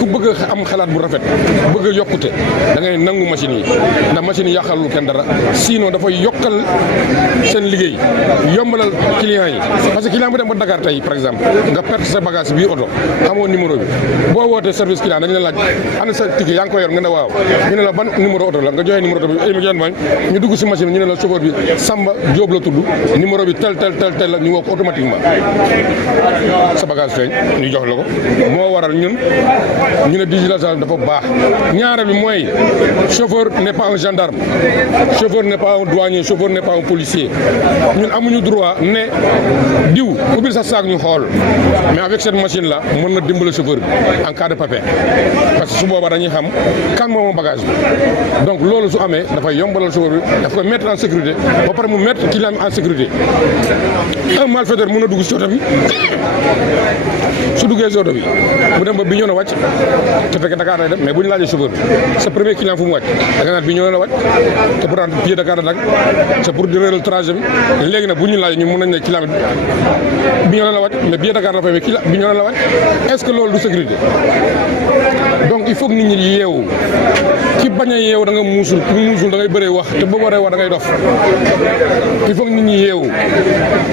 ku bëgg am xalaat bu rafet bëgg a yokkute da ngay nangu machine yi ndax machine yi yàqalul kenn dara sinon dafay yokkal seen liggéey yombalal client yi parce que client bu dem ba Dakar tey par exemple nga perte sa bagage biir oto xamoo numéro bi boo wootee service client dañ la laaj ana sa ticket yaa ngi ko yor nga ne waaw ñu ne la ban numéro oto la nga joxe numéro oto bi ñu dugg si machine ñu ne la chauffeur bi Samba Diop la tudd numéro bi tel la ñu woo ko automatiquement sa bagage feeñ ñu jox la ko moo waral ñu ne digitalisation dafa baax ñaare bi mooy chauffeur n'est pas un gendarme chauffeur n'est pas un douanier chauffeur n'est pas un policier ñun amuñu droit ne diw ubbil sa saak ñu xool mais avec cette machine là mën na dimbale chauffeur bi en cas de pépin parce que su boobaa dañuy xam kan moom bagage bi donc loolu su amee dafay yombalal chauffeur bi daf koy mettre en sécurité ba pare mu mettre client en sécurité un malfaiteur mën na dugg si oto bi su duggee si oto bi mu dem ba bi ñëw na wàcc te fekk Dakar lay dem mais bu ñu laajee chauffeur bi sa premier client fu mu wàcc da nga naan bi ñëw na wàcc te pourtant pied Dakar la nag c'est pour di réeral trajet bi léegi nag bu ñu laajee ñu mën nañ ne client bi ñëw na la wàcc mais pied Dakar la fay mais bi ñëw na la wàcc est-ce que loolu du sécurité donc il faut que nit ñi yeewu ki bañ a yeewu da nga muusul da ngay bëree wax te boo waree wax da ngay dof il faut que nit ñi yeewu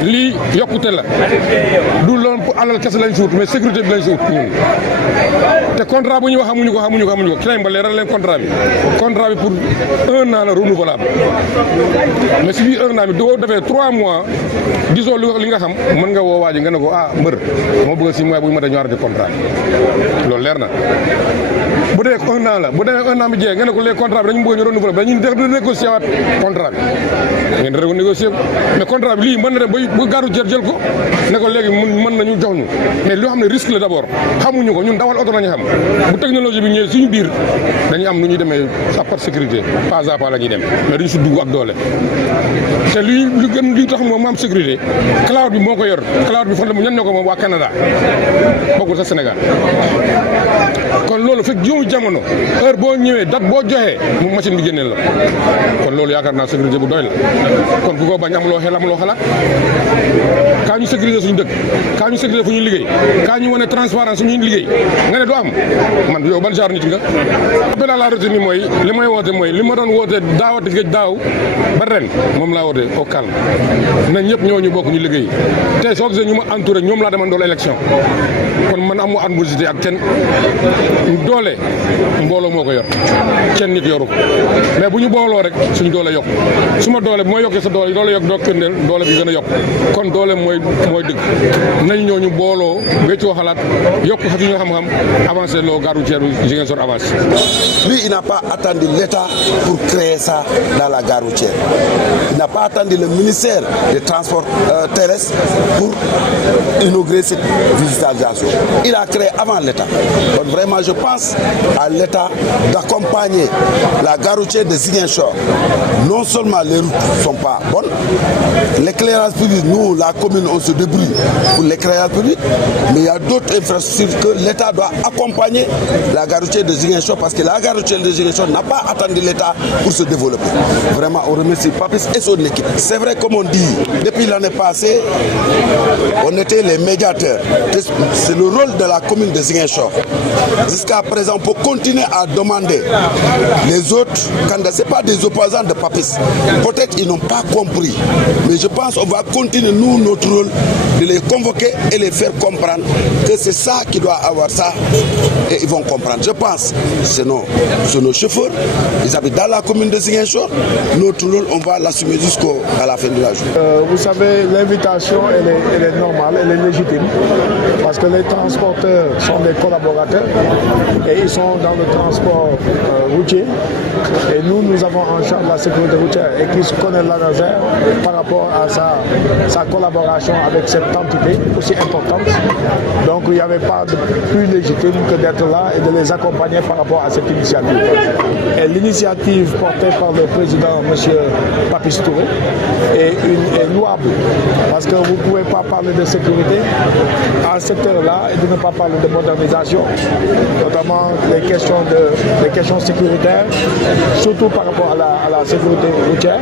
lii yokkute la du loolu pour alal kese lañ si wut mais sécurité bi lañ si wut ñun te contrat bu ñu wax xamuñu ko ki lañ ba leeral leen contrat bi pour 1 an la renouvelable mais si biir 1 an bi doo defee 3 mois gisoo li nga xam mën nga woo waa ji nga ne ko mbër moo bëgg 6 mois bu ñu mën a ñu arrêté contrat bi loolu leer na bu dee 1 an la bu dee 1 an bi jeex nga ne ko les contrat bi dañu bëgg ñu renouveler ba ñu négocier waat contrat bi ngeen di négocier mais contrat bi lii mën na dem ba gaaru jël ko ne ko léegi mën nañu jox ñu mais loo xam ne risque la d'abord xamuñu ko ñun dawal oto nañu xam bu technologie bi ñëwee suñu biir dañuy am nu ñuy demee à part sécurité pas à pas la ñuy dem mais duñu si dugg ak doole te li tax moom am sécurité cloud bi moo ko yor cloud bi fan la ñan ñoo ko moom waa Canada bokkul sa Sénégal kon loolu fekk jiwu jamono heure boo ñëwee date boo joxee mu machine bi génneel la kon loolu yaakaar naa sécurité bu doy la kon ku ko bañ amuloo xel amuloo xalaat kaa ñu sécuriser suñu dëkk kaa ñu sécuriser fu ñu liggéey kaa ñu wane transparence suñu liggéey nga ne du am man yow ban genre nit nga. appel à la retenue mooy li may woote mooy li ma doon woote daawati géej daaw ba ren moom laa woote au calme na ñëpp ñoo ñu bokk ñu liggéey tey soo gisee ñu ma entouré ñoom laa demandool élection kon man amu animosité ak kenn doole mbooloo moo ko yor kenn nit yoru ko mais bu ñu booloo rek suñu doole yokk su ma doole bu ma yokkee sa doole yokk doo këndeel doole bi gën a yokk kon doole mooy dëgg nañ ñoo ñu booloo weccoo xalaat yokk xa ñu xam-xam avancé loo gare routière Ziguinchor avancé. Lui, il n'a pas attendu l'État pour créer ça dans la gare routière. Il n'a pas attendu le ministère des Transports terrestres pour inaugurer cette digitalisation. Il a créé avant l'État. Donc vraiment, je pense à l'État d'accompagner la gare routière de Ziguinchor. Non seulement les routes ne sont pas bonnes, l'éclairage public, nous, la commune, on se débrouille pour l'éclairage public, mais il y a d'autres infrastructures que l'État doit accompagner la gare routière de Ziguinchor parce que la gare routière de Ziguinchor n'a pas attendu l'État pour se développer. Vraiment, on remercie Papis et son équipe. C'est vrai, comme on dit, depuis l'année passée, on était les médiateurs. C'est le rôle de la commune de Ziguinchor. Jusqu'à présent, pour continuer à demander les autres candidats, ce n'est pas des opposants de Papis. Peut-être ils n'ont pas compris. Mais je pense qu'on va continuer, nous, notre rôle, de les convoquer et les faire comprendre que c'est ça qui doit avoir ça. Et ils vont comprendre. Je pense, c'est nos chauffeurs, ils habitent dans la commune de Ziguinchor. Notre rôle, on va l'assumer jusqu'à la fin de la journée. Vous savez, l'invitation, elle est normale, elle est légitime. Parce que les transporteurs sont des collaborateurs et ils sont dans le transport routier. Et nous avons en charge la sécurité routière et qui se connaît la réserve par rapport à sa collaboration avec cette entité aussi importante. Donc il n'y avait pas de plus légitime que d'être là et de les accompagner par rapport à cette initiative. Et l'initiative portée par le président, M. Papis Touré, est louable. Parce que vous ne pouvez pas parler de sécurité à cette heure-là et de ne pas parler de modernisation, notamment notamment les questions sécuritaires, surtout par rapport à la sécurité routière.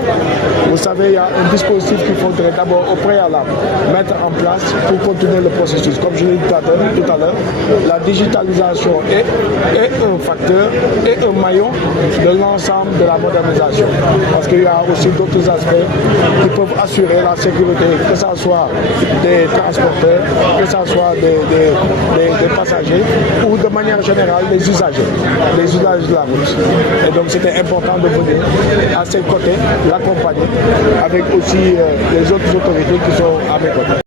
Vous savez, il y a un dispositif qu'il faudrait d'abord au préalable mettre en place pour continuer le processus. Comme je l'ai dit tout à l'heure, la digitalisation est un facteur et un maillon de l'ensemble de la modernisation. Parce qu'il y a aussi d'autres aspects qui peuvent assurer la sécurité, que ce soit des transporteurs, que ce soit des passagers ou de manière générale des usagers de la route. Et donc c'était important de venir à ses côtés, l'accompagner avec aussi les autres autorités qui sont à mes côtés.